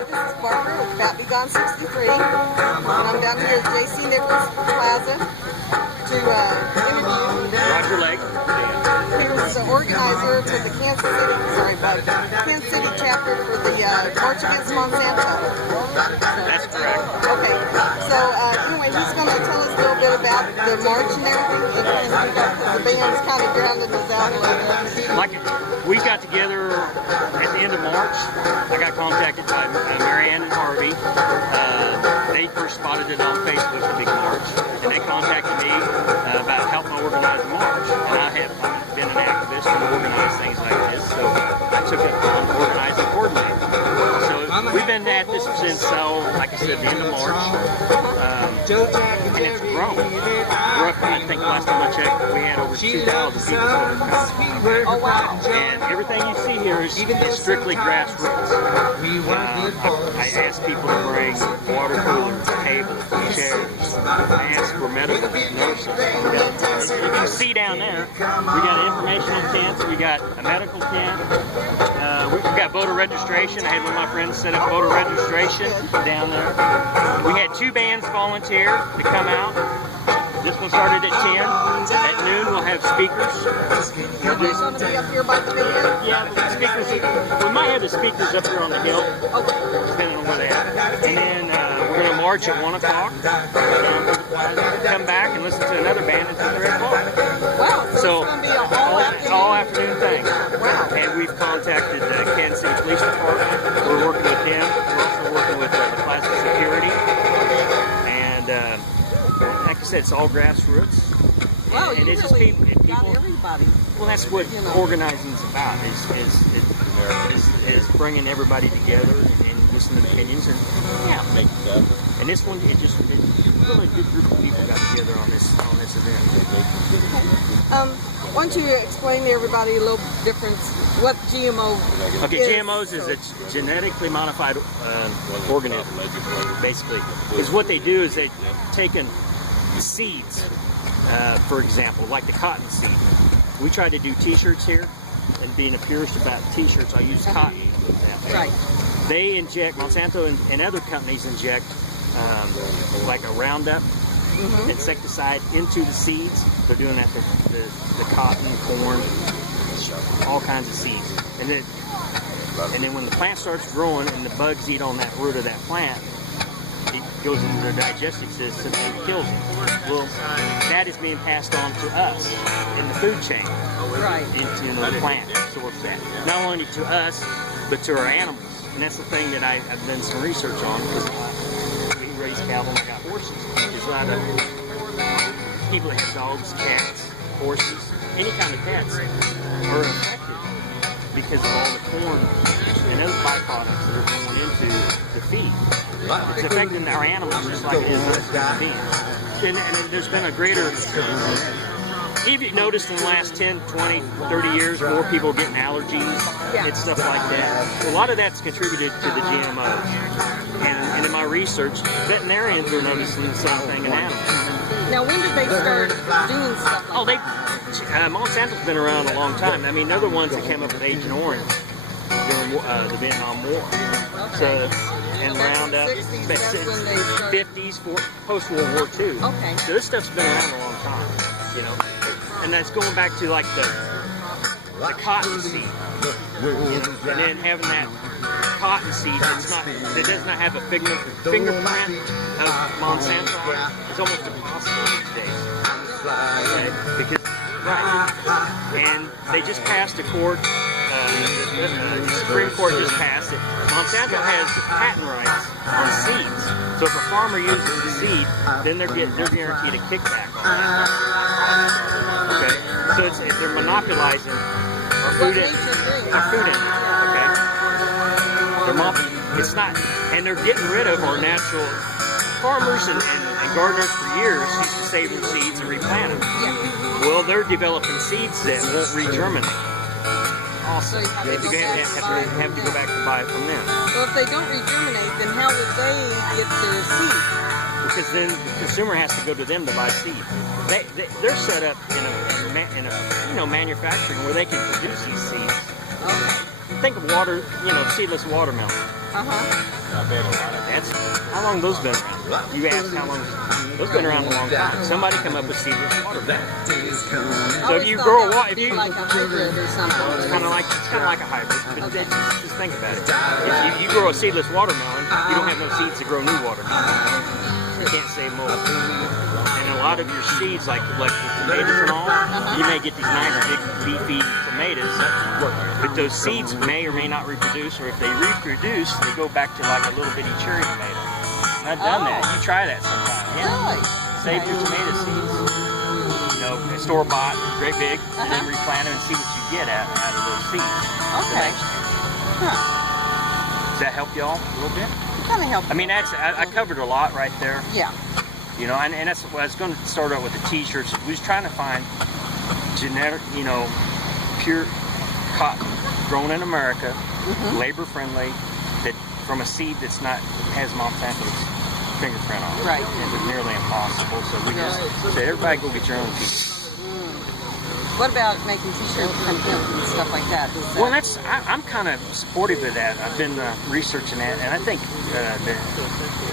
This is Barbara with Fatly Don 63, and I'm down here at J.C. Nichols Plaza to interview Rodger Lake. He was the organizer for the Kansas City chapter for the March Against Monsanto. That's correct. Okay, so anyway, he's going to tell us a little bit about the march and everything, and the band's kind of drowning us out a little bit. Like, we got together at the end of March. I got contacted by Marianne and Harvey. They first spotted it on Facebook, the big march, and they contacted me about helping organize the march. And I've been an activist and organized things like this, so I took it on to organize and coordinate. So we've been at this since, like I said, the end of March, and it's grown. I think last time I checked, we had over 2,000 people that have come. Oh, wow. And everything you see here is strictly grassroots. I asked people to bring water coolers, tables, chairs. I asked for medical nurses. You can see down there, we got informational tents, we got a medical tent, we've got voter registration. I had one of my friends set up voter registration down there. We had 2 bands volunteer to come out. This one started at 10. At noon, we'll have speakers. Are they going to be up here by the video? Yeah, the speakers. We might have the speakers up here on the hill, depending on where they are. And then we're going to march at 1 o'clock. Come back and listen to another band until 3 o'clock. Wow, so it's going to be an all-afternoon thing. Wow. And we've contacted the Kansas City Police Department. We're working with them. We're also working with the Plaza Security. And like I said, it's all grassroots. Wow, and you it's just really people. got everybody. Well, that's what organizing's about. Is bringing everybody together and listening to opinions and And this one, it really a good group of people got together on this event. Why don't you explain to everybody a little difference what GMO is? Okay, GMOs is a genetically modified organism, basically. Because what they do is they've taken seeds, for example, like the cotton seed. We tried to do t-shirts here, and being a purist about t-shirts, I use cotton. Right. They inject, Monsanto and other companies inject like a Roundup insecticide into the seeds. They're doing that to the cotton, corn, all kinds of seeds. And then when the plant starts growing and the bugs eat on that root of that plant, it goes into their digestive system and it kills them. Well, that is being passed on to us in the food chain. Right. Into the plant source that. Not only to us, but to our animals. And that's the thing that I've done some research on, because we raise cattle and I got horses. There's a lot of people that have dogs, cats, horses, any kind of pets are affected because of all the corn and other byproducts that are going into the feed. It's affecting our animals just like it is us human beings. And there's been a greater... If you noticed in the last 10, 20, 30 years, more people getting allergies and stuff like that. A lot of that's contributed to the GMOs. And in my research, veterinarians are noticing the same thing in animals. Now, when did they start doing stuff like that? Monsanto's been around a long time. I mean, they're the ones that came up with Agent Orange during the Vietnam War. Okay. So, and Roundup, 50s, post-World War II. Okay. So this stuff's been around a long time, you know. And that's going back to like the cotton seed, you know, and then having that cotton seed that does not have a fingerprint of Monsanto on it. It's almost impossible these days. Okay? Because and they just passed a court. The Supreme Court just passed it. Monsanto has patent rights on seeds. So if a farmer uses the seed, then they're guaranteed a kickback on that. Okay, so they're monopolizing our food industry. Okay, it's not, and they're getting rid of our natural farmers and gardeners for years used to save their seeds and replant them. Yeah. Well, they're developing seeds that won't regerminate. Also, you have to go back to buy it from them. Well, if they don't regerminate, then how would they get their seed? Because then the consumer has to go to them to buy seed. They're set up in a manufacturing where they can produce these seeds. Okay. Think of seedless watermelon. That's how long those been around. You asked how long those been around a long time. Somebody come up with seedless watermelon. So if you grow a if you like a hybrid or something. it's kind of like a hybrid. But just think about it. If you grow a seedless watermelon, you don't have no seeds to grow new watermelon. You can't save mold. And a lot of your seeds, like with tomatoes and all, you may get these nice big leafy tomatoes, but those seeds may or may not reproduce, or if they reproduce, they go back to like a little bitty cherry tomato. And I've done that. You try that sometime. Yeah. Really? Save your tomato seeds. You know, store-bought, great big, and then replant them and see what you get out of those seeds. Okay. Does that help y'all a little bit? Kind of help. I mean, I covered a lot right there. Yeah. You know, and that's what I was going to start out with the t-shirts. We was trying to find genetic, you know, pure cotton grown in America, labor friendly, that from a seed that's not has Monsanto's fingerprint on it. Right. It was nearly impossible. So we just said, everybody go get your own t-shirt. What about making t-shirts from hemp and stuff like that? Well, I'm kind of supportive of that. I've been researching that, and I think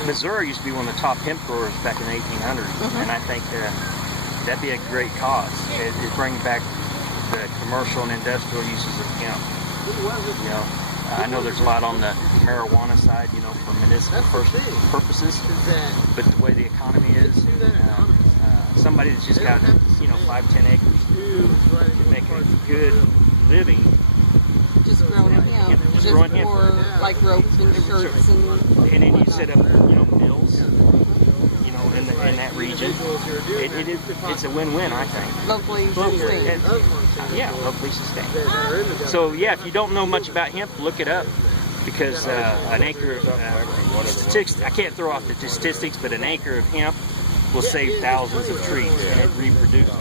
Missouri used to be one of the top hemp growers back in the 1800s, and I think that'd be a great cause. It brings back the commercial and industrial uses of hemp. You know, I know there's a lot on the marijuana side, you know, for medicinal purposes, but the way the economy is, somebody that's just got, you know, 5-10 acres can make a good living. Just growing hemp. Just growing hemp. For like ropes and shirts and then you set up, you know, mills, you know, in that region. It's a win-win, I think. locally sustained. Yeah, locally sustained. So yeah, if you don't know much about hemp, look it up. Because an acre of statistics, I can't throw off the statistics, but an acre of hemp will save thousands of trees, and it reproduces.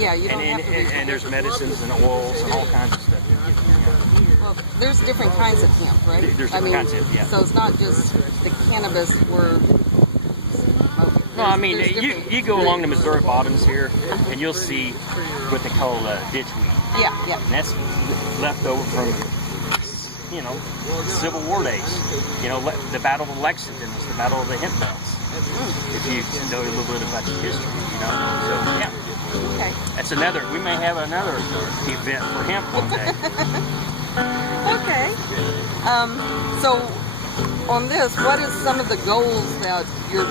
Yeah, you don't have to and there's medicines and oils and all kinds of stuff. Well, there's different kinds of hemp, right? There's different kinds of hemp, yeah. So it's not just the cannabis where... No, I mean, you go along the Missouri bottoms here, and you'll see what they call ditchweed. Yeah, yeah. And that's left over from, you know, Civil War days. You know, the Battle of Lexington was the Battle of the Hemp Belts. If you know a little bit about the history, you know. So, yeah. Okay. That's another, we may have another event for hemp one day. Okay. So, on this, what is some of the goals that you're...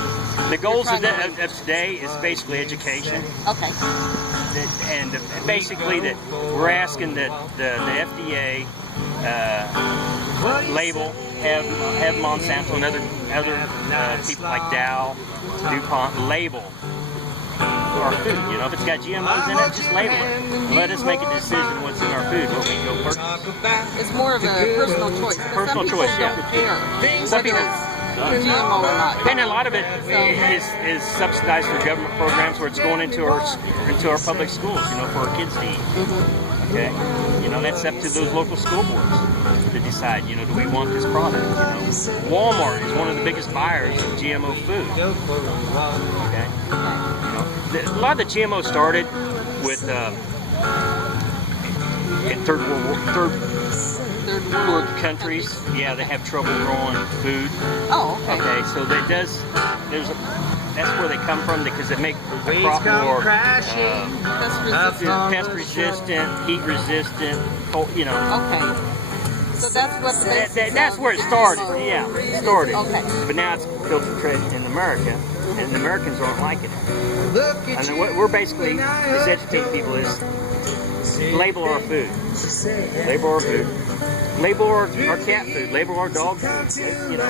The goals of today is basically education. Okay. And basically that we're asking that the FDA label, have Monsanto and other people like Dow, DuPont label our food. You know, if it's got GMOs in it, just label it. Let us make a decision what's in our food, what we go purchase. It's more of a personal choice. Personal choice, yeah. Some people GMO or not. And a lot of it is subsidized through government programs where it's going into our public schools, you know, for our kids to eat. Okay, you know, that's up to those local school boards to decide. You know, do we want this product? You know, Walmart is one of the biggest buyers of GMO food. Okay, you know, a lot of the GMO started with in third world countries. Yeah, they have trouble growing food. Oh, okay. Okay, so that's where they come from because they make the crop more pest resistant, heat resistant. You know. Okay. So that's what the basis that's where it started. Yeah, it started. Okay. But now it's filtered in America, and the Americans aren't liking it. I mean, what we're basically is educating people is label our food. Label our food. Label our cat food. Label our dog food. You know.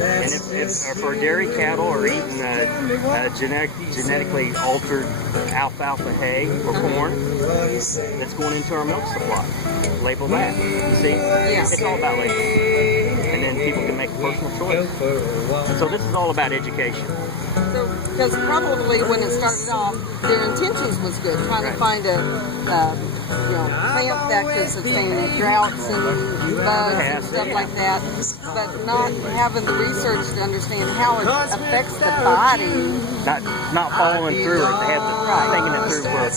And if our dairy cattle are eating genetically altered alfalfa hay or corn, that's going into our milk supply. Label that. See? Yes. It's all about labeling. And then people can make a personal choice. And so this is all about education. So, because probably when it started off, their intentions was good, trying to find a plant that could sustain droughts and bugs and stuff like that, but not having the research to understand how it affects the body. Not following through it. They have the thinking it through where.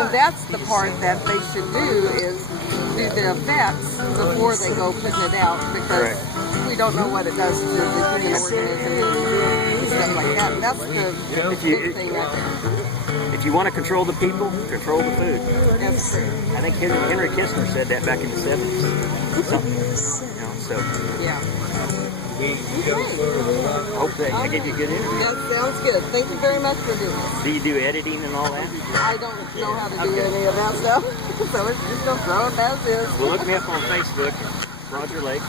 And that's the part that they should do is do the effects before they go putting it out, because we don't know what it does to the human organism and stuff like that. And that's the big thing right there. If you want to control the people, control the food. That's true. I think Henry Kissinger said that back in the 70s. Something, so. Yeah. Okay. I hope that I gave you a good interview. That sounds good. Thank you very much for doing this. Do you do editing and all that? I don't know how to do any of that stuff, so it's just going to throw it as is. Well, look me up on Facebook, Rodger Lake.